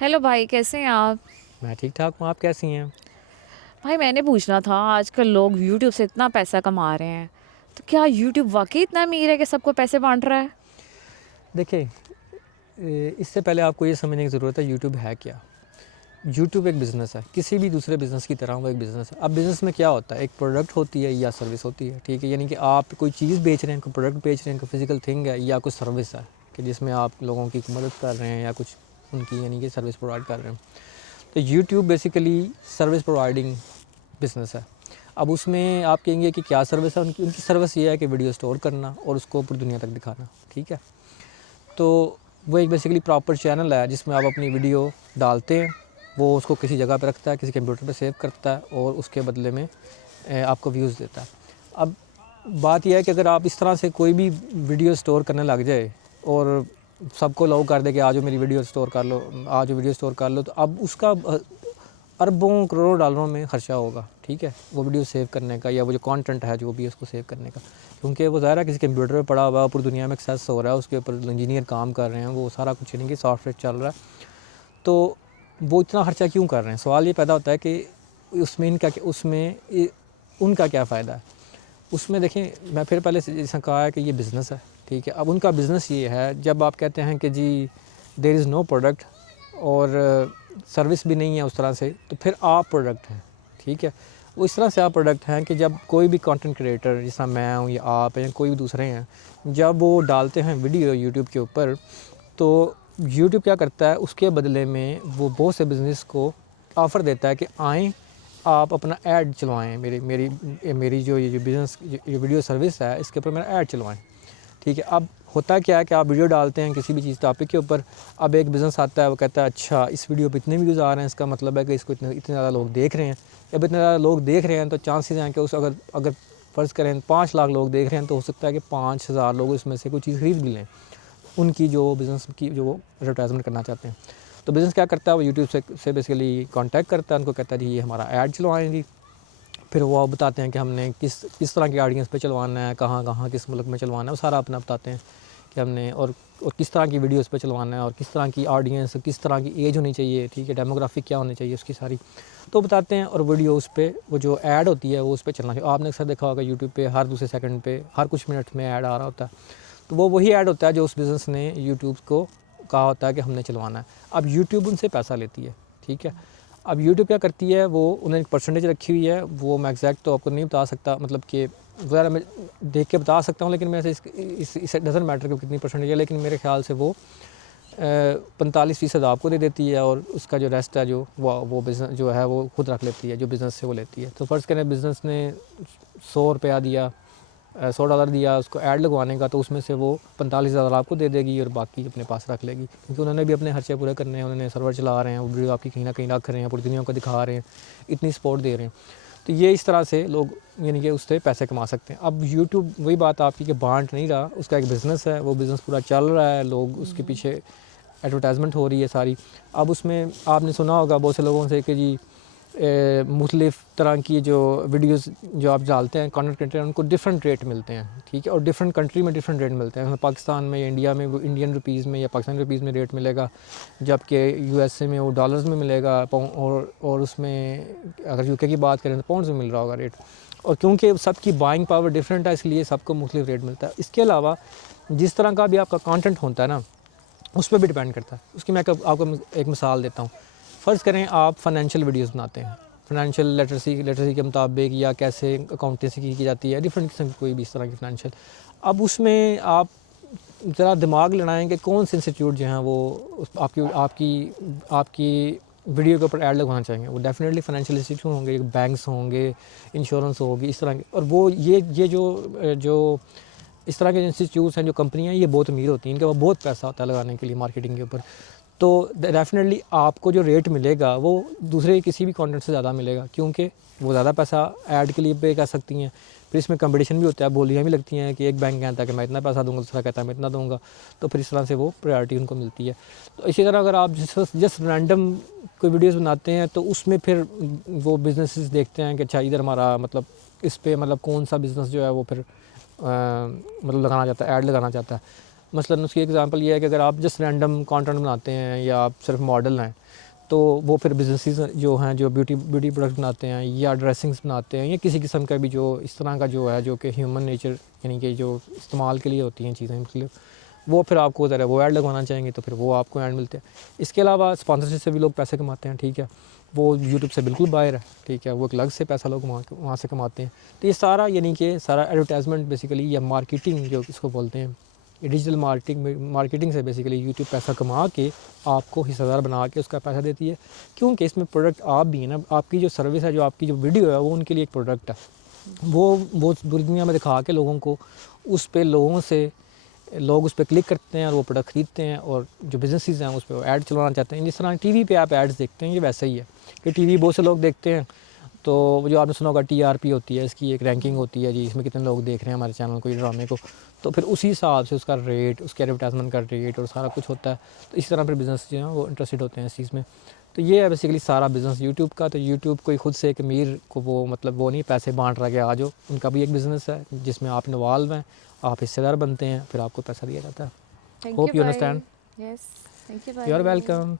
Hello भाई, कैसे हैं आप? मैं ठीक ठाक हूँ। आप कैसी हैं? भाई मैंने पूछना था, आजकल लोग यूट्यूब से इतना पैसा कमा रहे हैं, तो क्या यूट्यूब वाकई इतना अमीर है कि सबको पैसे बांट रहा है? देखिए, इससे पहले आपको ये समझने की ज़रूरत है यूट्यूब है क्या। यूट्यूब एक बिज़नेस है, किसी भी दूसरे बिज़नेस की तरह वो एक बिज़नेस है। अब बिज़नेस में क्या होता है, एक प्रोडक्ट होती है या सर्विस होती है, ठीक है। यानी कि आप कोई चीज़ बेच रहे हैं, कोई प्रोडक्ट बेच रहे हैं, कोई फिजिकल थिंग है या कोई सर्विस है कि जिसमें आप लोगों की मदद कर रहे हैं या कुछ उनकी यानी कि सर्विस प्रोवाइड कर रहे हैं। तो YouTube basically service providing business है। अब उसमें आप कहेंगे कि क्या सर्विस है, उनकी उनकी सर्विस ये है कि वीडियो स्टोर करना और उसको पूरी दुनिया तक दिखाना, ठीक है। तो वो एक बेसिकली प्रॉपर चैनल है जिसमें आप अपनी वीडियो डालते हैं, वो उसको किसी जगह पे रखता है, किसी कंप्यूटर पे सेव करता है और उसके बदले में आपको व्यूज़ देता है। अब बात यह है कि अगर आप इस तरह से कोई भी वीडियो स्टोर करने लग जाए और सबको अलाउ कर दे कि आज मेरी वीडियो स्टोर कर लो, आज वीडियो स्टोर कर लो, तो अब उसका अरबों करोड़ों डॉलरों में खर्चा होगा, ठीक है, वो वीडियो सेव करने का या वो जो कंटेंट है जो भी है उसको सेव करने का। क्योंकि वो ज़ाहिर है किसी कंप्यूटर पे पड़ा हुआ है, पूरी दुनिया में एक्सेस हो रहा है, उसके ऊपर इंजीनियर काम कर रहे हैं, वो सारा कुछ यानी कि सॉफ्टवेयर चल रहा है। तो वो इतना खर्चा क्यों कर रहे हैं? सवाल ये पैदा होता है कि उसमें उनका क्या फ़ायदा है। उसमें देखें, मैं फिर पहले से जैसा कहा है कि ये बिज़नेस है, ठीक है। अब उनका बिज़नेस ये है, जब आप कहते हैं कि जी देयर इज़ नो प्रोडक्ट और सर्विस भी नहीं है उस तरह से, तो फिर आप प्रोडक्ट हैं, ठीक है। वो इस तरह से आप प्रोडक्ट हैं कि जब कोई भी कंटेंट क्रिएटर जैसा मैं हूँ या आप हैं या कोई भी दूसरे हैं, जब वो डालते हैं वीडियो यूट्यूब के ऊपर, तो यूट्यूब क्या करता है, उसके बदले में वो बहुत से बिज़नेस को ऑफ़र देता है कि आएँ, आप अपना ऐड चलवाएँ, मेरी मेरी मेरी जो ये जो बिज़नेस ये वीडियो सर्विस है, इसके ऊपर मेरा ऐड चलवाएँ, ठीक है। अब होता क्या है कि आप वीडियो डालते हैं किसी भी चीज़ टॉपिक के ऊपर, अब एक बिज़नेस आता है, वो कहता है अच्छा इस वीडियो पे इतने व्यूज़ आ रहे हैं, इसका मतलब है कि इसको इतने इतने ज़्यादा लोग देख रहे हैं। जब इतने ज़्यादा लोग देख रहे हैं तो चांसेस हैं कि उस अगर अगर फ़र्ज़ करें 5 लाख लोग देख रहे हैं, तो हो सकता है कि 5,000 लोग इसमें से कोई चीज़ खरीद भी लें, उनकी जो बिज़नेस की जो वो एडवर्टाइज़मेंट करना चाहते हैं। तो बिज़नेस क्या करता है, वो यूट्यूब से बेसिकली कॉन्टैक्ट करता है, उनको कहता है जी ये हमारा ऐड चलवाएँ जी। फिर वो बताते हैं कि हमने किस किस तरह की ऑडियंस पे चलवाना है, कहाँ-कहाँ किस मुल्क में चलवाना है, वो सारा अपना बताते हैं कि हमने और किस तरह की वीडियोस पे चलवाना है और किस तरह की ऑडियंस, किस तरह की एज होनी चाहिए, ठीक है, डेमोग्राफिक क्या होनी चाहिए उसकी सारी, तो बताते हैं। और वीडियो उस पे वो जो ऐड होती है वो उस पे चलना चाहिए। आपने अक्सर देखा होगा यूट्यूब पे हर दूसरे सेकंड पे हर कुछ मिनट में ऐड आ रहा होता है, तो वो वही ऐड होता है जो उस बिज़नेस ने यूट्यूब को कहा होता है कि हमने चलवाना है। अब यूट्यूब उनसे पैसा लेती है, ठीक है। अब यूट्यूब क्या करती है, वो उन्होंने एक परसेंटेज रखी हुई है, वो मैं एग्जैक्ट तो आपको नहीं बता सकता, मतलब कि ज़रा मैं देख के बता सकता हूँ, लेकिन मैं इस डज़न्ट मैटर कि कितनी परसेंटेज है, लेकिन मेरे ख्याल से वो 45% आपको दे देती है और उसका जो रेस्ट है जो वो बिज़नेस जो है वो खुद रख लेती है, जो बिज़नेस से वो लेती है। तो फ़र्ज़ करें बिज़नेस ने 100 रुपया दिया, $100 दिया उसको ऐड लगवाने का, तो उसमें से वो 45,000 आपको दे देगी और बाकी अपने पास रख लेगी, क्योंकि उन्होंने भी अपने खर्चे पूरे करने हैं, उन्होंने सर्वर चला रहे हैं, वो वीडियो आपकी कहीं ना कहीं रख रहे हैं, पूरी दुनिया को दिखा रहे हैं, इतनी सपोर्ट दे रहे हैं। तो ये इस तरह से लोग यानी कि उससे पैसे कमा सकते हैं। अब यूट्यूब वही बात आपकी कि बांट नहीं रहा, उसका एक बिज़नेस है, वो बिज़नेस पूरा चल रहा है, लोग उसके पीछे एडवर्टाइजमेंट हो रही है सारी। अब उसमें आपने सुना होगा बहुत से लोगों से कि जी मुख्तलिफ़ तरह की जो वीडियोस जो आप डालते हैं कंटेंट क्रिएटर, उनको डिफरेंट रेट मिलते हैं, ठीक है, और डिफरेंट कंट्री में डिफरेंट रेट मिलते हैं। पाकिस्तान में या इंडिया में वो इंडियन रुपीज़ में या पाकिस्तानी रुपीज़ में रेट मिलेगा, जबकि यूएसए में वो डॉलर्स में मिलेगा, और उसमें अगर यूके की बात करें तो पाउंड्स में मिल रहा होगा रेट। और क्योंकि सबकी बाइंग पावर डिफरेंट है, इसलिए सबको मुख्तलिफ रेट मिलता है। इसके अलावा जिस तरह का भी आपका कंटेंट होता है ना, उस पर भी डिपेंड करता है। उसकी मैं आपको एक मिसाल देता हूँ। फ़र्ज़ करें आप फ़ाइनेंशियल वीडियोस बनाते हैं, फ़ाइनेंशियल लिटरेसी के मुताबिक, या कैसे अकाउंटेंसी की जाती है, डिफरेंट किस्म की कोई भी इस तरह की फ़ाइनेंशियल। अब उसमें आप ज़रा दिमाग लड़ाएँ कि कौन से इंस्टीट्यूट जो हैं वो आपकी आपकी आपकी वीडियो के ऊपर ऐड लगवाना चाहेंगे। वो डेफिनेटली फ़ाइनेंशियल इंस्टीट्यूट होंगे, बैंक्स होंगे, इंश्योरेंस होगी, इस तरह के। और वो ये जो इस तरह के इंस्टीट्यूट्स हैं, जो कंपनियाँ हैं, ये बहुत अमीर होती हैं, इनके पास बहुत पैसा होता है लगाने के लिए मार्केटिंग के ऊपर। तो डेफ़िनेटली आपको जो रेट मिलेगा वो दूसरे किसी भी कंटेंट से ज़्यादा मिलेगा, क्योंकि वो ज़्यादा पैसा ऐड के लिए पे कर सकती हैं। फिर इसमें कंपटीशन भी होता है, बोलियाँ भी लगती हैं कि एक बैंक कहता है कि मैं इतना पैसा दूँगा, दूसरा कहता है मैं इतना दूँगा, तो फिर इस तरह से वो प्रायोरिटी उनको मिलती है। तो इसी तरह अगर आप जस्ट रैंडम कोई वीडियोज़ बनाते हैं, तो उसमें फिर वो बिज़नेसेस देखते हैं कि अच्छा इधर हमारा मतलब इस पे मतलब कौन सा बिज़नेस जो है वो फिर मतलब लगाना चाहता है, ऐड लगाना चाहता है। मसलन उसकी एग्जांपल ये है कि अगर आप जस्ट रैंडम कंटेंट बनाते हैं या आप सिर्फ मॉडल हैं, तो वो फिर बिजनेसेस जो हैं जो ब्यूटी प्रोडक्ट बनाते हैं या ड्रेसिंग्स बनाते हैं या किसी किस्म का भी जो इस तरह का जो है जो कि ह्यूमन नेचर यानी कि जो इस्तेमाल के लिए होती हैं चीज़ें मतलब, वो फिर आपको ज़रा वो ऐड लगवाना चाहेंगे तो फिर वो आपको ऐड मिलते हैं। इसके अलावा स्पॉन्सरशिप से भी लोग पैसे कमाते हैं, ठीक है, वो यूट्यूब से बिल्कुल बाहर है, ठीक है, वो एक अलग से पैसा लोग वहाँ से कमाते हैं। तो ये सारा यानी कि सारा एडवर्टाइजमेंट बेसिकली या मार्केटिंग जो इसको बोलते हैं, ये डिजिटल मार्केटिंग से बेसिकली यूट्यूब पैसा कमा के आपको हिस्सेदार बना के उसका पैसा देती है, क्योंकि इसमें प्रोडक्ट आप भी हैं ना, आपकी जो सर्विस है, जो आपकी जो वीडियो है, वो उनके लिए एक प्रोडक्ट है। वो पूरी दुनिया में दिखा के लोगों को उस पे लोग उस पर क्लिक करते हैं और वो प्रोडक्ट ख़रीदते हैं, और जो बिजनेसेस हैं उस पर ऐड चलवाना चाहते हैं। जिस तरह टीवी पे आप एड्स देखते हैं, ये वैसा ही है कि टीवी बहुत से लोग देखते हैं, तो जो आपने सुना होगा टीआरपी होती है, इसकी एक रैंकिंग होती है जी, इसमें कितने लोग देख रहे हैं हमारे चैनल को, ये ड्रामे को, तो फिर उसी हिसाब से उसका रेट, उसके एडवर्टाइजमेंट का रेट और सारा कुछ होता है। तो इस तरह फिर बिज़नेस जो है वो इंटरेस्टेड होते हैं इस चीज़ में। तो ये है बेसिकली सारा बिज़नेस यूट्यूब का। तो यूट्यूब कोई खुद से एक अमीर को वो मतलब वो नहीं पैसे बांट रहा कि आ जाओ, उनका भी एक बिज़नेस है जिसमें आप इन्वॉल्व हैं, आप हिस्सेदार बनते हैं, फिर आपको पैसा दिया जाता है। थैंक होप यू यू भाई। Understand. Yes, thank you you are भाई। वेलकम।